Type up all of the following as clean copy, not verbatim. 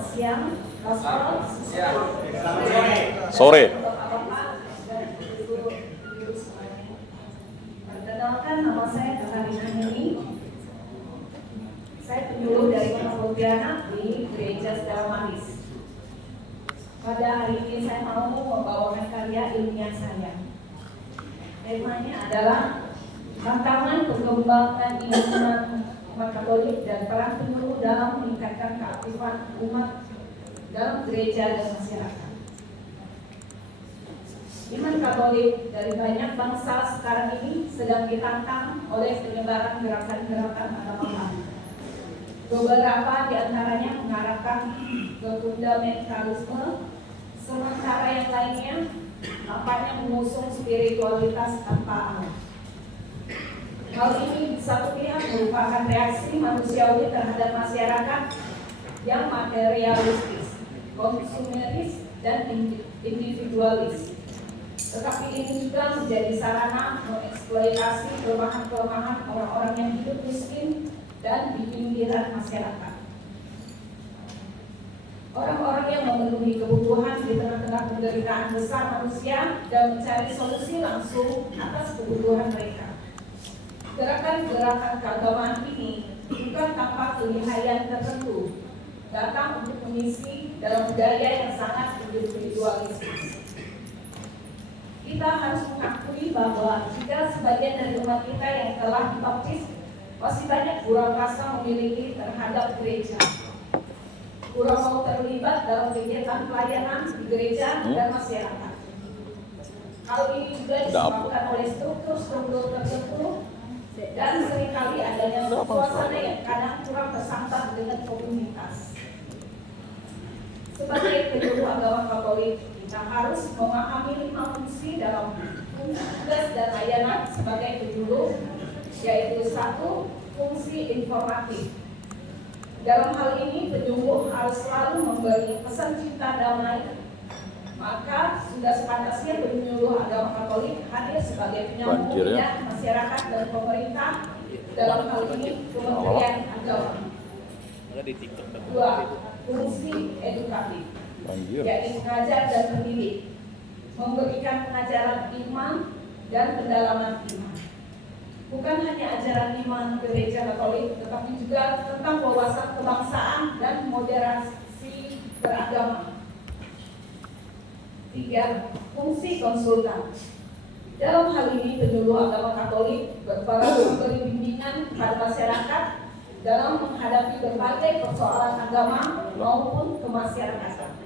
Selamat siang, Rasul. Sore. Perkenalkan, nama saya Katarina Heni. Saya penyuluh dari Pontianak di Gereja Stella Maris. Pada hari ini saya mau membawakan karya ilmiah saya. Temanya adalah tantangan perkembangan iman umat Katolik dan peran penyuluh dalam meningkatkan keaktifan umat dalam gereja dan masyarakat. Iman Katolik dari banyak bangsa sekarang ini sedang ditantang oleh penyebaran gerakan-gerakan agama baru. Beberapa di antaranya mengarahkan ke fundamentalisme, sementara yang lainnya nampaknya mengusung spiritualitas tanpa Allah. Hal ini di satu pihak merupakan reaksi manusiawi terhadap masyarakat yang materialistis, konsumeris, dan individualis. Tetapi ini juga menjadi sarana mengeksploitasi kelemahan-kelemahan orang-orang yang hidup miskin dan di pinggiran masyarakat. Orang-orang yang memenuhi kebutuhan di tengah-tengah penderitaan besar manusia dan mencari solusi langsung atas kebutuhan mereka. Gerakan-gerakan keagamaan ini bukan tanpa kelihayan tertentu, datang untuk mengisi dalam budaya yang sangat individualistis. Kita harus mengakui bahwa jika sebagian dari umat kita yang telah dibaptis masih banyak kurang rasa memiliki terhadap gereja, kurang mau terlibat dalam kegiatan pelayanan di gereja dan masyarakat. Hal ini juga disebabkan oleh struktur-struktur tertentu dan seringkali adanya suasana yang kadang kurang bersantap dengan komunitas. Sebagai penyuluh agama Katolik, kita harus memahami 5 fungsi dalam tugas dan layanan sebagai penyuluh, yaitu 1. Fungsi informatif. Dalam hal ini, penyuluh harus selalu memberi pesan cinta damai. Maka sudah sepantasnya penyuluh agama Katolik hadir sebagai penyambung lidah masyarakat dan pemerintah, dalam hal ini Kementerian Agama. 2. Fungsi edukatif, yaitu mengajar dan mendidik, memberikan pengajaran iman dan pendalaman iman. Bukan hanya ajaran iman gereja Katolik, tetapi juga tentang wawasan kebangsaan dan moderasi beragama. 3. Fungsi konsultan. Dalam hal ini penyuluh agama Katolik berperan memberi bimbingan kepada masyarakat dalam menghadapi berbagai persoalan agama maupun kemasyarakatan.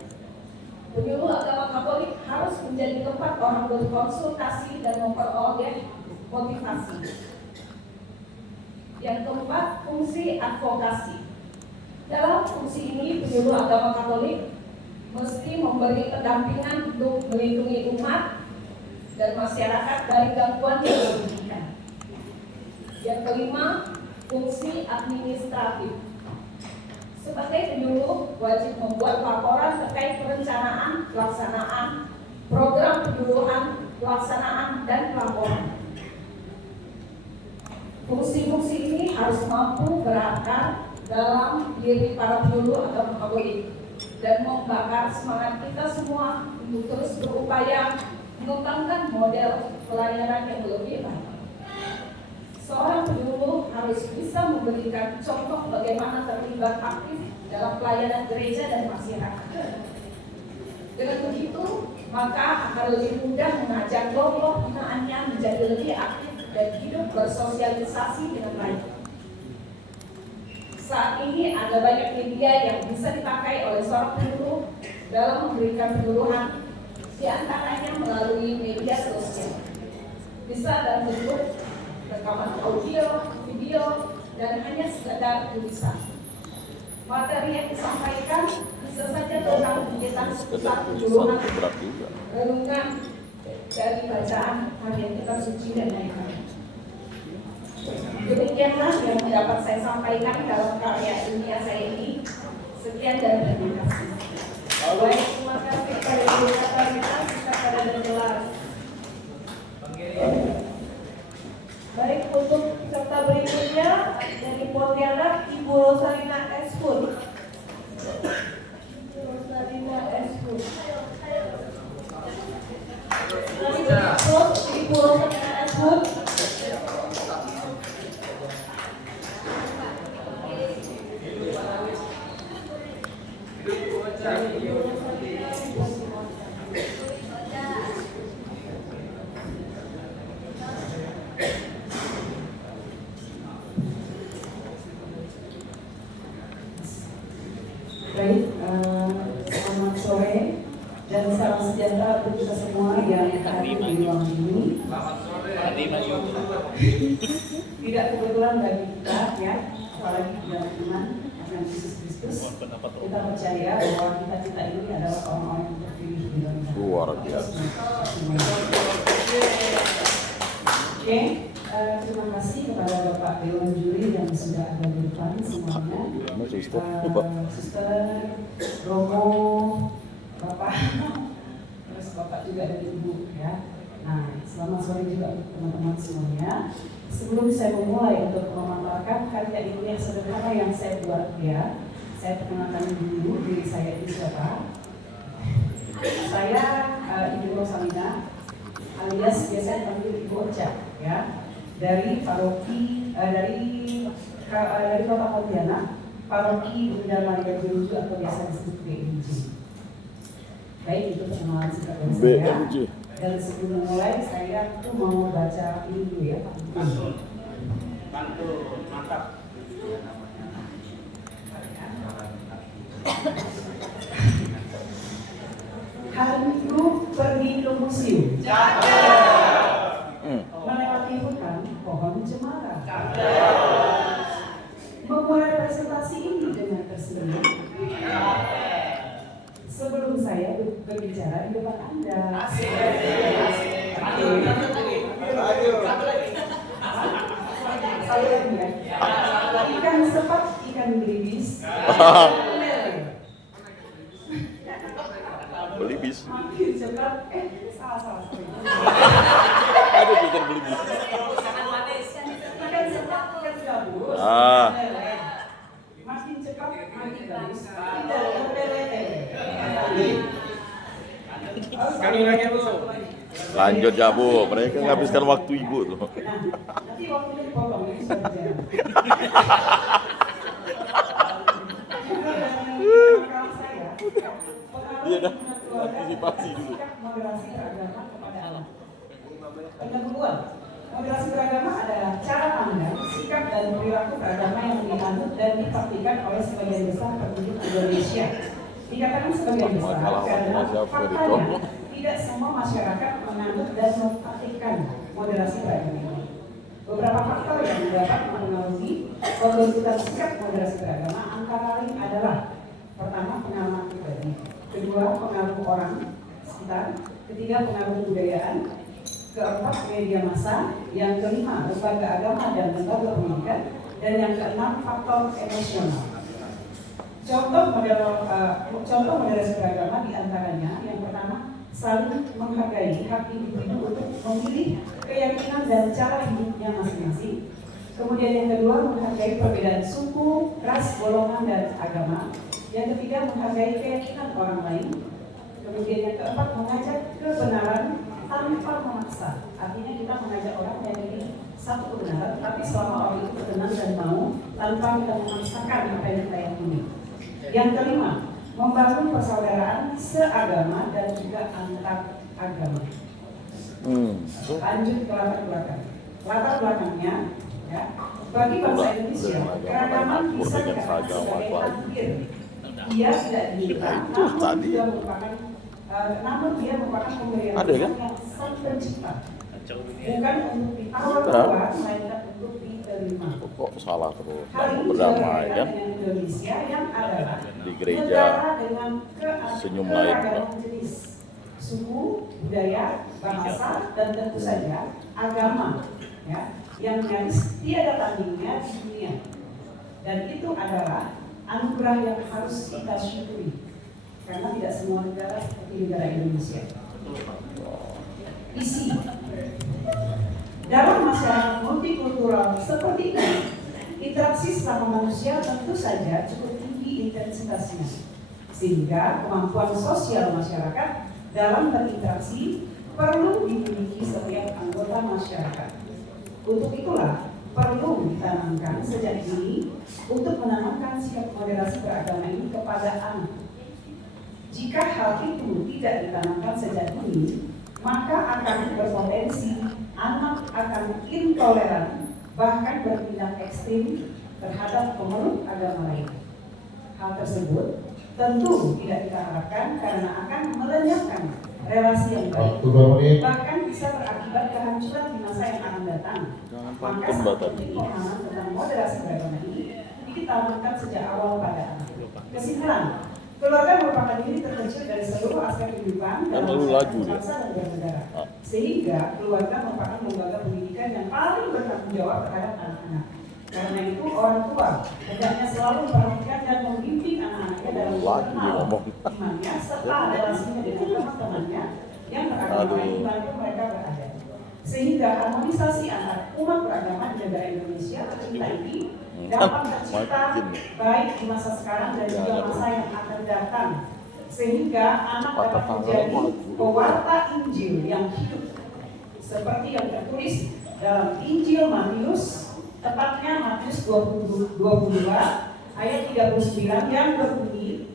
Penyuluh agama Katolik harus menjadi tempat orang berkonsultasi dan memperoleh motivasi. Yang keempat, fungsi advokasi. Dalam fungsi ini penyuluh agama Katolik mesti memberi pendampingan untuk melindungi umat dan masyarakat dari gangguan yang merugikan. Yang kelima, fungsi administratif. Sebagai penyuluh wajib membuat laporan terkait perencanaan, pelaksanaan, program penyuluhan, pelaksanaan, dan pelaporan. Fungsi-fungsi ini harus mampu berakar dalam diri para penyuluh agama Katolik dan membakar semangat kita semua untuk terus berupaya mengembangkan model pelayanan yang lebih baik. Seorang penyuluh harus bisa memberikan contoh bagaimana terlibat aktif dalam pelayanan gereja dan masyarakat. Dengan begitu, maka akan lebih mudah mengajak kelompok binaannya menjadi lebih aktif dan hidup bersosialisasi dengan baik. Saat ini ada banyak media yang bisa dipakai oleh seorang penyuluh dalam memberikan penyuluhan, di antaranya melalui media sosial. Bisa dalam bentuk rekaman audio, video, dan hanya sekedar tulisan. Materi yang disampaikan bisa saja tentang kegiatan seputar penyuluhan, renungan dari bacaan harian kitab suci dan lain-lain. Demikianlah yang dapat saya sampaikan dalam karya ilmiah saya ini. Sekian dan terima kasih. Baik, terima kasih kepada Ibu Katarina, secara jelas. Baik, untuk peserta berikutnya dari Pontianak, Ibu Rosalina Espun. Baik, selamat sore dan salam sejahtera untuk kita semua yang hadir di ruang ini. Tidak kebetulan bagi kita ya, apalagi dalam iman dengan Yesus Kristus. Kita percaya bahwa kita ini adalah orang-orang yang terpilih di dalam luar biasa. Oke, terima kasih kepada Bapak Dewan Juri yang sudah ada di depan semuanya. Suster, Romo, Bapak, terus Bapak juga ada Ibu ya. Nah, selamat sore juga untuk teman-teman semuanya. Sebelum saya memulai untuk memaparkan karya ilmu yang sederhana yang saya buat ya, saya perkenalkan dulu diri saya ini siapa. Saya Ibu Rosalina, alias biasa dipanggil Ibu Ocha ya, dari paroki dari Kota Pontianak, paroki Bunda Maria Jeruju atau biasa disebut BMJ. Baik, itu perkenalan singkat dari saya. Dan sebelum mulai saya tuh mau baca ini dulu ya. Mantap. Hariku pergi ke museum. Melewati hutan pohon cemara. Memulai presentasi ini dengan tersenyum. Sebelum saya berbicara di depan Anda. Ikan sepat, ikan belibis. Belibis. Makin cepat, salah. Ada ikan belibis. Ikan sepat, ikan gabus. Makin cepat, makin bagus. Tidak berlele. Sekali lagi Bu. Lanjut ya Bu, mereka menghabiskan waktu Ibu tuh. Nanti waktunya dipotong ya, saja. Dia dah antisipasi dulu. Moderasi beragama kepada anak. Kedua, moderasi beragama adalah cara pandang, sikap dan perilaku beragama yang dianut dan dipraktikkan oleh sebagian besar penduduk Indonesia. Dikatakan sebagian besar karena faktanya tidak semua masyarakat menganut dan mempraktikkan moderasi beragama ini. Beberapa faktor yang dapat mempengaruhi pembentukan sikap moderasi beragama antara lain adalah: pertama, pengalaman pribadi; kedua, pengaruh orang sekitar; ketiga, pengaruh kebudayaan; keempat, media massa; yang kelima, lembaga agama dan lembaga pendidikan; dan yang keenam, faktor emosional. Contoh moderasi beragama diantaranya: yang pertama, saling menghargai hak individu untuk memilih keyakinan dan cara hidupnya masing-masing. Kemudian yang kedua, menghargai perbedaan suku, ras, golongan, dan agama. Yang ketiga, menghargai keyakinan orang lain. Kemudian yang keempat, mengajak kebenaran tanpa memaksa. Artinya kita mengajak orang memilih satu kebenaran, tapi selama orang itu berkenan dan mau, tanpa kita memaksakan apa yang kita yakini. Yang kelima, membangun persaudaraan seagama dan juga antar agama. Lanjut ke latar belakang. Latar belakangnya, ya, bagi bangsa Indonesia, keragaman bisa dikatakan sebagai takdir. Dia tidak diminta, namun dia merupakan pemberian kan? yang sang pencipta. Bukan untuk ditawar-tawar, melainkan untuk diterima. Kok salah terus? Hari ini Berdamai kan? Indonesia yang adalah Di gereja negara dengan senyum lain, keragaman jenis, suku, budaya, bahasa, dan tentu saja agama, ya, yang nyaris tiada tandingnya di dunia. Dan itu adalah anugerah yang harus kita syukuri, karena tidak semua negara seperti negara Indonesia. Isi dalam masyarakat multikultural seperti ini, interaksi sesama manusia tentu saja cukup tinggi intensitasnya, sehingga kemampuan sosial masyarakat dalam berinteraksi perlu dimiliki setiap anggota masyarakat. Untuk itulah perlu ditanamkan sejak dini untuk menanamkan sikap moderasi beragama ini kepada anak. Jika hal itu tidak ditanamkan sejak dini, maka akan berpotensi anak akan intoleran, bahkan bertindak ekstrim terhadap pemeluk agama lain. Hal tersebut tentu tidak kita harapkan karena akan melenyapkan relasi yang baik, bahkan bisa berakibat kehancuran di masa yang akan datang. Maka sangat penting pemahaman tentang moderasi beragama ini ditanamkan sejak awal pada anak. Kesimpulan, keluarga merupakan unit terkecil dari seluruh aspek kehidupan dan bangsa dan bernegara. Sehingga keluarga merupakan lembaga pendidikan yang paling bertanggung jawab terhadap anak-anak. Karena itu orang tua hendaknya selalu memperhatikan dan membimbing anak-anaknya dalam mengenal imannya serta relasinya dengan teman-temannya yang beragama lain dimanapun mereka berada. Sehingga harmonisasi antar umat beragama di negara Indonesia tercinta ini dapat tercipta baik di masa sekarang dan juga masa yang akan datang. Sehingga anak dapat menjadi pewarta Injil yang hidup seperti yang tertulis dalam Injil Matius, tepatnya Matius 22 ayat 39 yang berbunyi,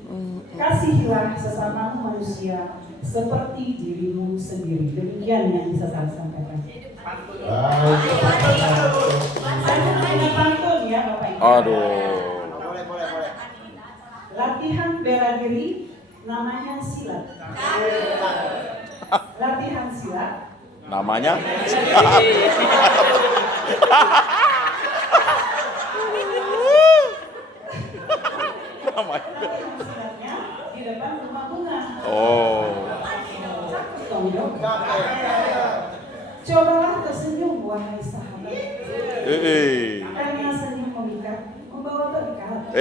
kasihilah sesamamu manusia seperti dirimu sendiri. Demikian yang bisa saya sampaikan. Saya punya pantun ya Bapak Ibu. Aduh. Boleh. Latihan bela diri namanya silat. Latihan silat Namanya? silatnya di depan rumah bunga. Oh. Cobalah tersenyum wahai sahabat. Karena senyum memikat membawa berkat.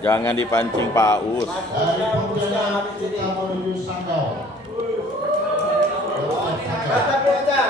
Jangan dipancing Pak Us. Dari Pontianak kita menuju Sanggau. Kata aja.